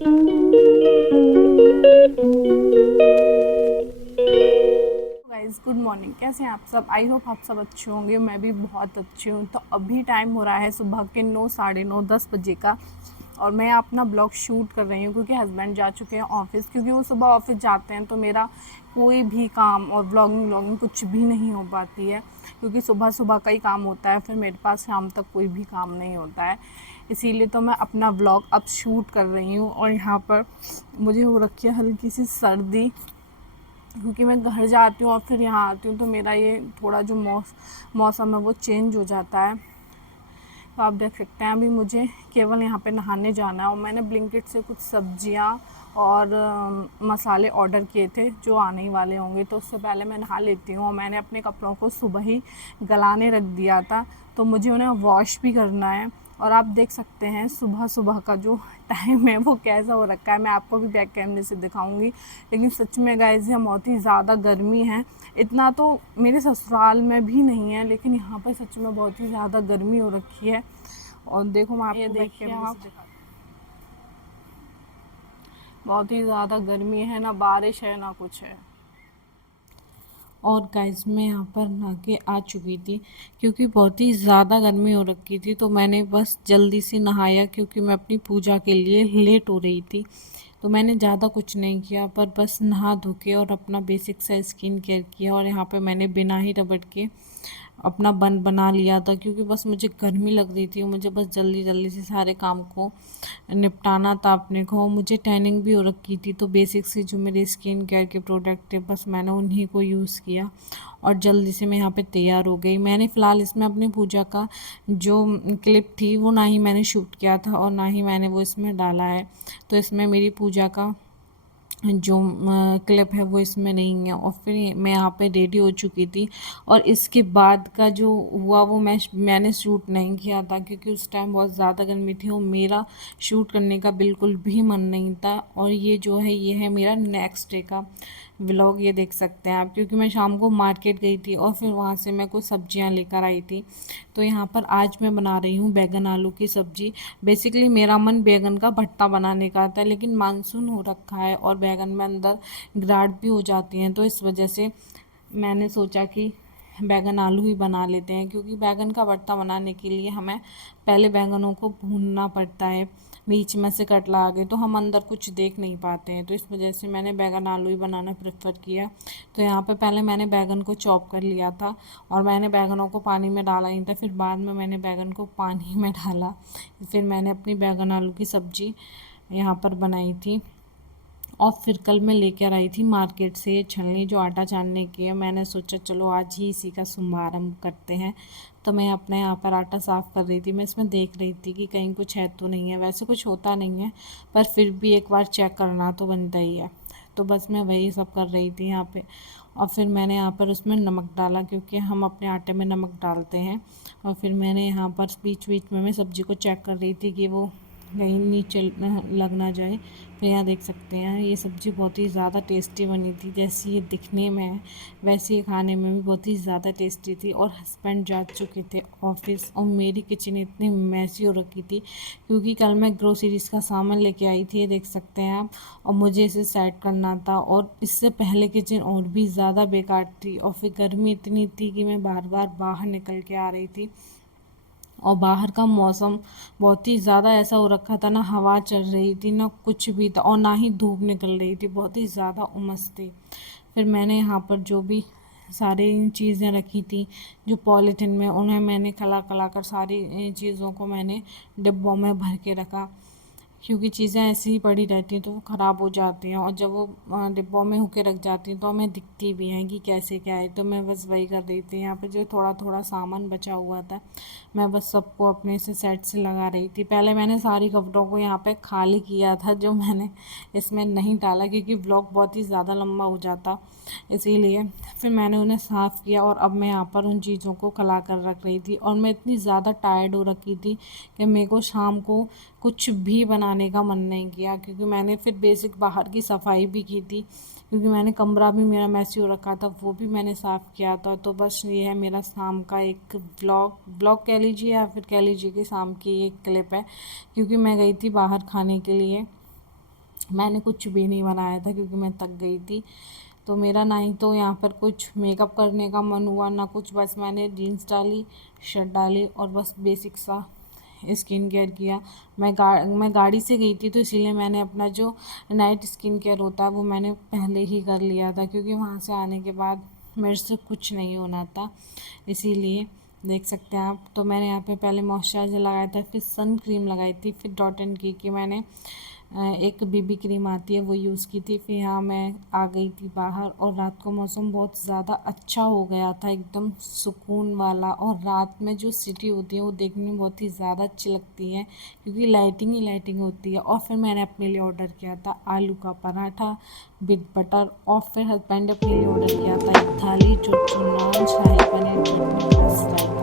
Guys good morning, कैसे हैं आप सब। आई होप आप सब अच्छे होंगे। मैं भी बहुत अच्छी हूँ। तो अभी टाइम हो रहा है सुबह के 9, साढ़े 9, 10 बजे का, और मैं अपना ब्लॉग शूट कर रही हूँ क्योंकि हस्बैंड जा चुके हैं ऑफिस। क्योंकि वो सुबह ऑफिस जाते हैं तो मेरा कोई भी काम और व्लॉगिंग कुछ भी नहीं हो पाती है, क्योंकि सुबह सुबह का ही काम होता है, फिर मेरे पास शाम तक कोई भी काम नहीं होता है। इसीलिए तो मैं अपना व्लॉग अब शूट कर रही हूँ। और यहाँ पर मुझे हो रखी है हल्की सी सर्दी, क्योंकि मैं घर जाती हूँ और फिर यहाँ आती हूँ तो मेरा ये थोड़ा जो मौसम है वो चेंज हो जाता है। तो आप देख सकते हैं अभी मुझे केवल यहाँ पे नहाने जाना है, और मैंने ब्लिंकिट से कुछ सब्जियाँ और मसाले ऑर्डर किए थे जो आने ही वाले होंगे। तो उससे पहले मैं नहा लेती हूँ। और मैंने अपने कपड़ों को सुबह ही गलाने रख दिया था, तो मुझे उन्हें वॉश भी करना है। और आप देख सकते हैं सुबह सुबह का जो टाइम है वो कैसा हो रखा है। मैं आपको भी बैक कैमरे से दिखाऊंगी। लेकिन सच में गाइस यहाँ बहुत ही ज़्यादा गर्मी है। इतना तो मेरे ससुराल में भी नहीं है, लेकिन यहाँ पर सच में बहुत ही ज़्यादा गर्मी हो रखी है। और देखो मैं आपको बैक कैमरे से दिखाती हूँ। बहुत ही ज़्यादा गर्मी है, ना बारिश है ना कुछ है। और गाइस मैं यहाँ पर नहा के आ चुकी थी क्योंकि बहुत ही ज़्यादा गर्मी हो रखी थी। तो मैंने बस जल्दी से नहाया क्योंकि मैं अपनी पूजा के लिए लेट हो रही थी। तो मैंने ज़्यादा कुछ नहीं किया, पर बस नहा धो के और अपना बेसिक सा स्किन केयर किया। और यहाँ पे मैंने बिना ही रबड़ के अपना बन बना लिया था क्योंकि बस मुझे गर्मी लग रही थी। मुझे बस जल्दी जल्दी से सारे काम को निपटाना था अपने को। मुझे टैनिंग भी हो रखी थी, तो बेसिक सी जो मेरे स्किन केयर के प्रोडक्ट थे बस मैंने उन्हीं को यूज़ किया और जल्दी से मैं यहाँ पे तैयार हो गई। मैंने फ़िलहाल इसमें अपनी पूजा का जो क्लिप थी वो ना ही मैंने शूट किया था और ना ही मैंने वो इसमें डाला है। तो इसमें मेरी पूजा का जो क्लिप है वो इसमें नहीं है। और फिर मैं यहाँ पे रेडी हो चुकी थी, और इसके बाद का जो हुआ वो मैंने शूट नहीं किया था क्योंकि उस टाइम बहुत ज़्यादा गर्मी थी और मेरा शूट करने का बिल्कुल भी मन नहीं था। और ये जो है ये है मेरा नेक्स्ट डे का व्लॉग, ये देख सकते हैं आप। क्योंकि मैं शाम को मार्केट गई थी और फिर वहाँ से मैं कुछ सब्जियाँ लेकर आई थी। तो यहाँ पर आज मैं बना रही हूँ बैगन आलू की सब्ज़ी। बेसिकली मेरा मन बैगन का भरता बनाने का था, लेकिन मानसून हो रखा है और बैगन में अंदर ग्राट भी हो जाती हैं, तो इस वजह से मैंने सोचा कि बैगन आलू ही बना लेते हैं। क्योंकि बैगन का भरता बनाने के लिए हमें पहले बैगनों को भूनना पड़ता है, बीच में से कटला आ गए तो हम अंदर कुछ देख नहीं पाते हैं। तो इस वजह से मैंने बैगन आलू ही बनाना प्रेफर किया। तो यहाँ पे पहले मैंने बैगन को चॉप कर लिया था और मैंने बैगनों को पानी में डाला नहीं था। फिर बाद में मैंने बैगन को पानी में डाला। फिर मैंने अपनी बैगन आलू की सब्ज़ी यहाँ पर बनाई थी। और फिर कल मैं लेकर आई थी मार्केट से छलनी जो आटा छानने की है। मैंने सोचा चलो आज ही इसी का शुभारंभ करते हैं। तो मैं अपने यहाँ पर आटा साफ़ कर रही थी। मैं इसमें देख रही थी कि कहीं कुछ है तो नहीं है। वैसे कुछ होता नहीं है, पर फिर भी एक बार चेक करना तो बनता ही है। तो बस मैं वही सब कर रही थी यहाँ पे। और फिर मैंने यहाँ पर उसमें नमक डाला क्योंकि हम अपने आटे में नमक डालते हैं। और फिर मैंने यहाँ पर बीच बीच में मैं सब्ज़ी को चेक कर रही थी कि वो कहीं नीचे लग ना जाए। फिर यहाँ देख सकते हैं ये सब्ज़ी बहुत ही ज़्यादा टेस्टी बनी थी। जैसी ये दिखने में है वैसे ये खाने में भी बहुत ही ज़्यादा टेस्टी थी। और हस्बैंड जा चुके थे ऑफिस और मेरी किचन इतनी मैसी हो रखी थी क्योंकि कल मैं ग्रोसरीज का सामान लेके आई थी, ये देख सकते हैं आप। और मुझे इसे सेट करना था, और इससे पहले किचन और भी ज़्यादा बेकार थी। और फिर गर्मी इतनी थी कि मैं बार बार बाहर निकल के आ रही थी। और बाहर का मौसम बहुत ही ज़्यादा ऐसा हो रखा था, ना हवा चल रही थी ना कुछ भी था, और ना ही धूप निकल रही थी। बहुत ही ज़्यादा उमस थी। फिर मैंने यहाँ पर जो भी सारी चीज़ें रखी थी जो पॉलीथिन में, उन्हें मैंने खला खला कर सारी चीज़ों को मैंने डिब्बों में भर के रखा। क्योंकि चीज़ें ऐसी ही पड़ी रहती हैं तो वो ख़राब हो जाती हैं, और जब वो डिब्बों में होके रख जाती हैं तो हमें दिखती भी हैं कि कैसे क्या है। तो मैं बस वही कर रही थी। यहाँ पे जो थोड़ा थोड़ा सामान बचा हुआ था मैं बस सबको अपने से सेट से लगा रही थी। पहले मैंने सारी कपड़ों को यहाँ पे खाली किया था जो मैंने इसमें नहीं डाला, क्योंकि ब्लॉग बहुत ही ज़्यादा लंबा हो जाता इसीलिए। फिर मैंने उन्हें साफ़ किया और अब मैं यहाँ पर उन चीज़ों को खला कर रख रही थी। और मैं इतनी ज़्यादा टायर्ड हो रखी थी कि मेरे को शाम को कुछ भी बनाने का मन नहीं किया, क्योंकि मैंने फिर बेसिक बाहर की सफाई भी की थी। क्योंकि मैंने कमरा भी मेरा मैसी हो रखा था वो भी मैंने साफ़ किया था। तो बस ये है मेरा शाम का एक ब्लॉग कह लीजिए या फिर कह लीजिए कि शाम की एक क्लिप है। क्योंकि मैं गई थी बाहर खाने के लिए मैंने कुछ भी नहीं बनाया था क्योंकि मैं थक गई थी। तो मेरा ना ही तो यहाँ पर कुछ मेकअप करने का मन हुआ ना कुछ, बस मैंने जीन्स डाली, शर्ट डाली और बस बेसिक सा स्किन केयर किया। मैं गाड़ी से गई थी तो इसीलिए मैंने अपना जो नाइट स्किन केयर होता है वो मैंने पहले ही कर लिया था, क्योंकि वहाँ से आने के बाद मेरे से कुछ नहीं होना था, इसीलिए देख सकते हैं आप। तो मैंने यहाँ पे पहले मॉइस्चराइज़र लगाया था, फिर सन क्रीम लगाई थी, फिर डॉट एंड की मैंने एक बीबी क्रीम आती है वो यूज़ की थी। फिर यहाँ मैं आ गई थी बाहर और रात को मौसम बहुत ज़्यादा अच्छा हो गया था, एकदम सुकून वाला। और रात में जो सिटी होती है वो देखने में बहुत ही ज़्यादा अच्छी लगती है क्योंकि लाइटिंग ही लाइटिंग होती है। और फिर मैंने अपने लिए ऑर्डर किया था आलू का पराठा विद बटर, और फिर हस्बैंड ने अपने लिए ऑर्डर किया था एक थाली जो नान शाही पनीर चटनी प्लस रायता।